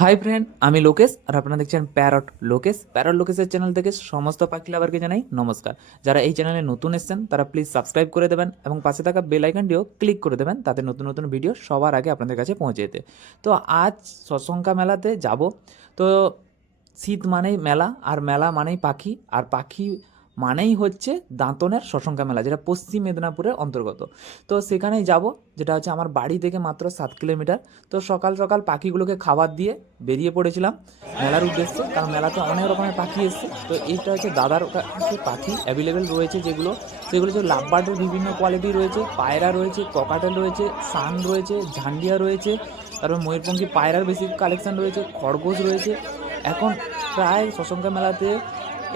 Hi friend, আমি লোকেশ আর আপনারা দেখছেন প্যারট লোকেশের চ্যানেল থেকে সমস্ত পাখি লাভারকে জানাই নমস্কার। যারা এই চ্যানেলে নতুন এসেছেন তারা প্লিজ সাবস্ক্রাইব করে দেবেন এবং পাশে থাকা বেল আইকনটিও ক্লিক করে দেবেন, তাতে নতুন নতুন ভিডিও সবার আগে আপনাদের কাছে পৌঁছে যেতে। তো আজ শশঙ্কা মেলাতে যাব। তো শীত মানেই মেলা, আর মেলা মানেই পাখি, আর পাখি মানেই হচ্ছে দাঁতনের শশঙ্কা মেলা, যেটা পশ্চিম মেদিনীপুরের অন্তর্গত। তো সেখানেই যাব, যেটা হচ্ছে আমার বাড়ি থেকে মাত্র 7 কিলোমিটার। তো সকাল সকাল পাখিগুলোকে খাবার দিয়ে বেরিয়ে পড়েছিলাম মেলার উদ্দেশ্যে, কারণ মেলাতে অনেক রকমের পাখি এসছে। তো এইটা হচ্ছে দাদার কাছে পাখি অ্যাভেলেবেল রয়েছে, সেগুলো হচ্ছে লাভবার্ডের বিভিন্ন কোয়ালিটি রয়েছে, পায়রা রয়েছে, ককাটেল রয়েছে, সান রয়েছে, ঝান্ডিয়া রয়েছে, তারপর ময়ূরপঙ্খী পায়রার বেশি কালেকশন রয়েছে, খরগোশ রয়েছে। এখন প্রায় শশঙ্কা মেলাতে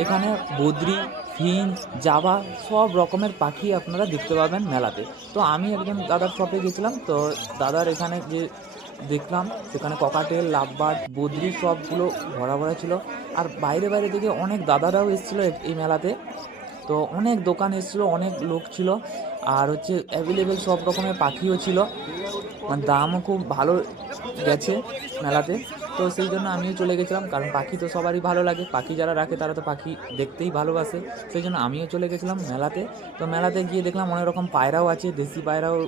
এখানে বদ্রি, ফিঞ্চ, জাভা সব রকমের পাখি আপনারা দেখতে পাবেন মেলাতে। তো আমি একজন দাদার শপে গেছিলাম, তো দাদার এখানে যে দেখলাম সেখানে ককাটেল, লাভবার্ড, বদ্রি সবগুলো ভরা ভরা ছিল। আর বাইরে বাইরে থেকে অনেক দাদারাও এসেছিলো এই মেলাতে। তো অনেক দোকান এসেছিলো, অনেক লোক ছিল, আর হচ্ছে অ্যাভেলেবেল সব রকমের পাখিও ছিল। মানে দামও খুব ভালো গেছে মেলাতে। তো সেই জন্য আমিও চলে গেছিলাম, কারণ পাখি তো সবারই ভালো লাগে, পাখি যারা রাখে তারা তো পাখি দেখতেই ভালোবাসে। সেই জন্য আমিও চলে গেছিলাম মেলাতে। তো মেলাতে গিয়ে দেখলাম অনেক রকম পায়রাও আছে, দেশি পায়রাও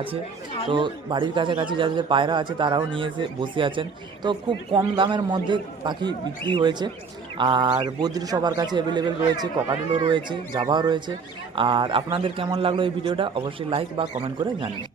আছে। তো বাড়ির কাছাকাছি যাদের পায়রা আছে তারাও নিয়ে এসে বসে আছেন। তো খুব কম দামের মধ্যে পাখি বিক্রি হয়েছে। আর বদ্রি সবার কাছে অ্যাভেলেবেল রয়েছে, ককাটেলও রয়েছে, জাভাও রয়েছে। আর আপনাদের কেমন লাগলো এই ভিডিওটা অবশ্যই লাইক বা কমেন্ট করে জানিয়ে।